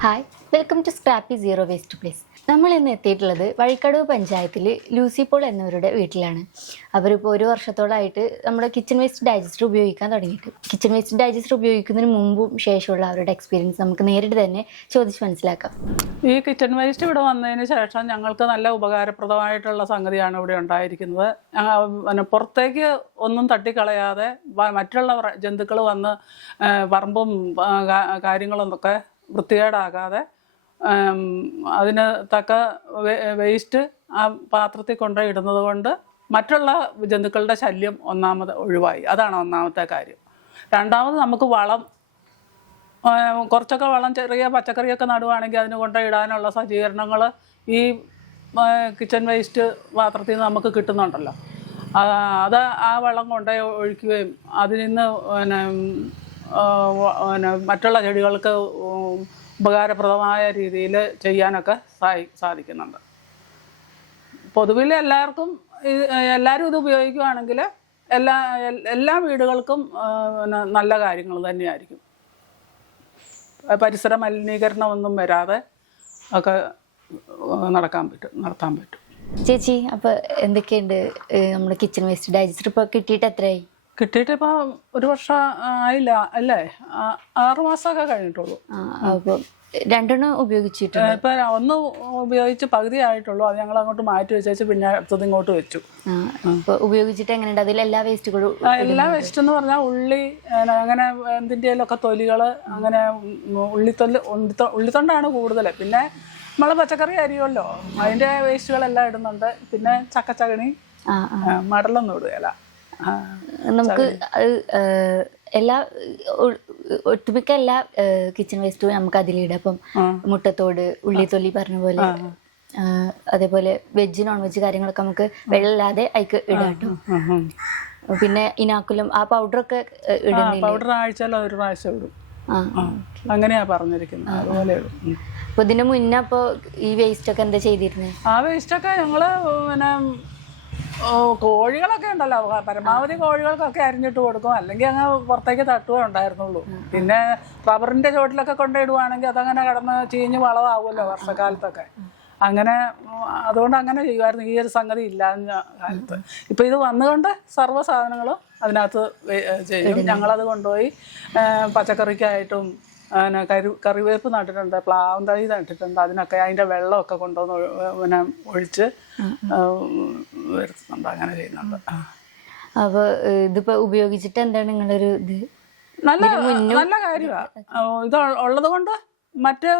Hi welcome to scrappy zero waste place. നമ്മൾ ഇന്ന് എത്തിയിട്ടുള്ളത് വഴിക്കടവ് പഞ്ചായത്തിൽ ലൂസി പോൾ എന്നവരുടെ വീട്ടിലാണ്. അവരിപ്പോൾ ഒരു വർഷത്തോളായിട്ട് നമ്മുടെ കിച്ചൺ വേസ്റ്റ് ഡൈജസ്റ്റർ ഉപയോഗിക്കാൻ തുടങ്ങിയിട്ട്. കിച്ചൺ വേസ്റ്റ് ഡൈജസ്റ്റർ ഉപയോഗിക്കുന്നതിന് മുമ്പും ശേഷമുള്ള അവരുടെ എക്സ്പീരിയൻസ് നമുക്ക് നേരിട്ട് തന്നെ ചോദിച്ച് മനസ്സിലാക്കാം. ഈ കിച്ചൺ വേസ്റ്റ് ഇവിടെ വന്നതിന് ശേഷം ഞങ്ങൾക്ക് നല്ല ഉപകാരപ്രദമായിട്ടുള്ള സംഗതിയാണ് ഇവിടെ ഉണ്ടായിരിക്കുന്നത്. പുറത്തേക്ക് ഒന്നും തട്ടിക്കളയാതെ മറ്റുള്ള ജന്തുക്കൾ വന്ന് പറമ്പും കാര്യങ്ങളൊന്നൊക്കെ കാ- കാര്യങ്ങളൊക്കെ വൃത്തികേടാകാതെ അതിന് തക്ക വേസ്റ്റ് ആ പാത്രത്തിൽ കൊണ്ടുപോയി ഇടുന്നത് കൊണ്ട് മറ്റുള്ള ജന്തുക്കളുടെ ശല്യം ഒന്നാമത് ഒഴിവായി. അതാണ് ഒന്നാമത്തെ കാര്യം. രണ്ടാമത് നമുക്ക് വളം കുറച്ചൊക്കെ വളം ചെറിയ പച്ചക്കറിയൊക്കെ നടുവാണെങ്കിൽ അതിന് കൊണ്ടുപോയി ഇടാനുള്ള സജ്ജീകരണങ്ങൾ ഈ കിച്ചൺ വേസ്റ്റ് പാത്രത്തിൽ നിന്ന് നമുക്ക് കിട്ടുന്നുണ്ടല്ലോ. അത് ആ വെള്ളം കൊണ്ടുപോയി ഒഴിക്കുകയും അതിൽ നിന്ന് പിന്നെ പിന്നെ മറ്റുള്ള ചെടികൾക്ക് ഉപകാരപ്രദമായ രീതിയിൽ ചെയ്യാനൊക്കെ സഹായി സാധിക്കുന്നുണ്ട്. പൊതുവിൽ എല്ലാവർക്കും എല്ലാവരും ഇത് ഉപയോഗിക്കുകയാണെങ്കിൽ എല്ലാ എല്ലാ വീടുകൾക്കും പിന്നെ നല്ല കാര്യങ്ങൾ തന്നെയായിരിക്കും. പരിസര മലിനീകരണമൊന്നും വരാതെ ഒക്കെ നടക്കാൻ പറ്റും നടത്താൻ പറ്റും. ചേച്ചി അപ്പോൾ എന്തൊക്കെയുണ്ട് നമ്മുടെ കിച്ചൺ വേസ്റ്റ് ഡൈജസ്റ്റർ ഇപ്പോൾ കിട്ടിയിട്ട് എത്രയായി? കിട്ടിയിട്ട് ഇപ്പൊ ഒരു വർഷം ആയില്ല അല്ലേ? ആറു മാസമൊക്കെ കഴിഞ്ഞിട്ടുള്ളൂ. രണ്ടെണ്ണം ഉപയോഗിച്ചിട്ടുണ്ട്. ഇപ്പൊ ഒന്ന് ഉപയോഗിച്ച് പകുതി ആയിട്ടുള്ളൂ. അത് ഞങ്ങൾ അങ്ങോട്ട് മാറ്റി വെച്ചേച്ച് പിന്നെ അടുത്തത് ഇങ്ങോട്ട് വെച്ചു. ഉപയോഗിച്ചിട്ട് എങ്ങനെയുണ്ട്? അതിൽ എല്ലാ വേസ്റ്റുകളും എല്ലാ വേസ്റ്റ് എന്ന് പറഞ്ഞാൽ ഉള്ളി അങ്ങനെ എന്തിന്റെയിലൊക്കെ തൊലികൾ അങ്ങനെ ഉള്ളിത്തൊൽ ഉള്ളിത്തൊ- ഉള്ളിത്തൊണ്ടാണ് കൂടുതൽ. പിന്നെ നമ്മൾ പച്ചക്കറി അരിയുമല്ലോ. അതിന്റെ വേസ്റ്റുകളെല്ലാം ഇടുന്നുണ്ട്. പിന്നെ ചക്കച്ചകണി മടലൊന്നും ഇടുകയില്ല. നമുക്ക് അത് എല്ലാ ഒട്ടുമിക്ക എല്ലാ കിച്ചൺ വേസ്റ്റും നമുക്ക് അതിലിടാം. അപ്പം മുട്ടത്തോട് ഉള്ളിത്തൊലി പറഞ്ഞ പോലെ അതേപോലെ വെജ് നോൺ വെജ് കാര്യങ്ങളൊക്കെ നമുക്ക് വെള്ളമില്ലാതെ അതിക്ക് ഇടാം കേട്ടോ ഉം, ഉം. പിന്നെ ഇനാക്കുലം ആ പൗഡർ ഒക്കെ ഇടുന്നില്ല പൗഡർ ആഴ്ചയിൽ ഒരു പ്രാവശ്യം ഇടും. അങ്ങനെയാ പറഞ്ഞിരിക്കുന്നത്. അതുപോലെ. അപ്പൊ ഇതിന് മുന്നേ അപ്പൊ ഈ വേസ്റ്റ് ഒക്കെ എന്താ ചെയ്തിരുന്നത് ആ വേസ്റ്റ് ഒക്കെ ഞങ്ങൾ പിന്നെ ഓ, കോഴികളൊക്കെ ഉണ്ടല്ലോ. പരമാവധി കോഴികൾക്കൊക്കെ അരിഞ്ഞിട്ട് കൊടുക്കും. അല്ലെങ്കിൽ അങ്ങ് പുറത്തേക്ക് തട്ടുകയേ ഉണ്ടായിരുന്നുള്ളൂ. പിന്നെ റബ്ബറിന്റെ ചോട്ടിലൊക്കെ കൊണ്ടിടുവാണെങ്കിൽ അതങ്ങനെ കിടന്ന് ചീഞ്ഞ് വളമാവുമല്ലോ വർഷക്കാലത്തൊക്കെ. അങ്ങനെ അതുകൊണ്ട് അങ്ങനെ ചെയ്യുമായിരുന്നു. ഈ ഒരു സംഗതി ഇല്ലാഞ്ഞ കാലത്ത്. ഇപ്പൊ ഇത് വന്നുകൊണ്ട് സർവ സാധനങ്ങളും അതിനകത്ത് ചെയ്യും. ഞങ്ങളത് കൊണ്ടുപോയി പച്ചക്കറിക്കായിട്ടും പിന്നെ കരു കറിവേപ്പ് നട്ടിട്ടുണ്ട് പ്ലാവും തൈ നട്ടിട്ടുണ്ട് അതിനൊക്കെ അതിന്റെ വെള്ളമൊക്കെ കൊണ്ടുവന്ന് പിന്നെ ഒഴിച്ച് വരുത്തുന്നുണ്ട് അങ്ങനെ ചെയ്യുന്നുണ്ട്. ആ. അപ്പൊ ഇതിപ്പോ ഉപയോഗിച്ചിട്ട് എന്താണ് നിങ്ങളൊരു ഇത്? നല്ല നല്ല കാര്യമാണ് ഇത് ഉള്ളത് കൊണ്ട് മറ്റ്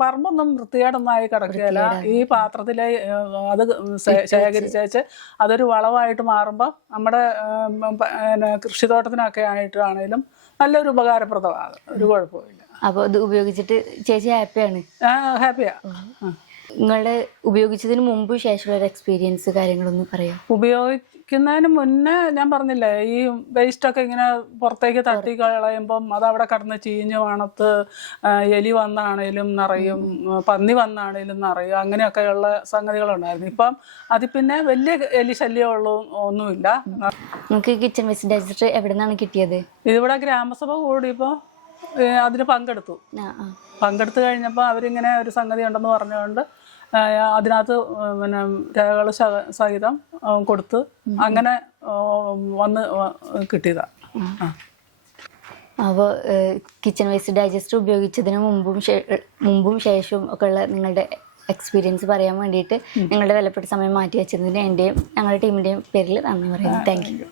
പറമ്പൊന്നും വൃത്തികേടൊന്നും ആയി കിടക്കുകയില്ല. ഈ പാത്രത്തിലെ അത് ശേഖരിച്ചേച്ച് അതൊരു വളമായിട്ട് മാറുമ്പോൾ നമ്മുടെ കൃഷിത്തോട്ടത്തിനൊക്കെ ആയിട്ടാണേലും നല്ലൊരു ഉപകാരപ്രദമാണ് ഒരു കുഴപ്പമില്ല അപ്പൊ ഇത് ഉപയോഗിച്ചിട്ട് ചേച്ചി ഹാപ്പിയാണ്. ഹാപ്പിയാ. നിങ്ങളുടെ ഉപയോഗിച്ചതിന് മുമ്പ് ശേഷമുള്ള ഒരു എക്സ്പീരിയൻസ് കാര്യങ്ങളൊന്നും പറയാം ഉപയോഗിക്കുന്നതിന് മുന്നേ ഞാൻ പറഞ്ഞില്ലേ ഈ വേസ്റ്റ് ഒക്കെ ഇങ്ങനെ പുറത്തേക്ക് തട്ടി കളയുമ്പം അത് അവിടെ കടന്ന് ചീഞ്ഞ് വണത്ത് എലി വന്നാണേലും നിറയും ആ, പന്നി വന്നാണേലും നിറയും അങ്ങനെയൊക്കെയുള്ള സംഗതികളുണ്ടായിരുന്നു. ഇപ്പം അതിൽ പിന്നെ വലിയ എലി ശല്യമുള്ള ഒന്നുമില്ല. നമുക്ക് കിച്ചൺ വേസ്റ്റ് ഡൈജസ്റ്റർ എവിടെ നിന്നാണ് കിട്ടിയത്? ഇതിവിടെ ഗ്രാമസഭ കൂടിയപ്പോൾ അതിന് പങ്കെടുത്തു. പങ്കെടുത്തു കഴിഞ്ഞപ്പോൾ അവരിങ്ങനെ ഒരു സംഗതി ഉണ്ടെന്ന് പറഞ്ഞുകൊണ്ട് അതിനകത്ത് പിന്നെ രേഖകൾ സഹിതം കൊടുത്ത് അങ്ങനെ വന്ന് കിട്ടിയതാ. അപ്പോൾ കിച്ചൺ വേസ്റ്റ് ഡൈജസ്റ്റർ ഉപയോഗിച്ചതിന് മുമ്പും മുമ്പും ശേഷവും ഒക്കെ ഉള്ള നിങ്ങളുടെ എക്സ്പീരിയൻസ് പറയാൻ വേണ്ടിയിട്ട് നിങ്ങളുടെ വിലപ്പെട്ട സമയം മാറ്റി വെച്ചതിന് എന്റെയും ഞങ്ങളുടെ ടീമിന്റെയും പേരിൽ നന്ദി പറയുന്നു. Thank you.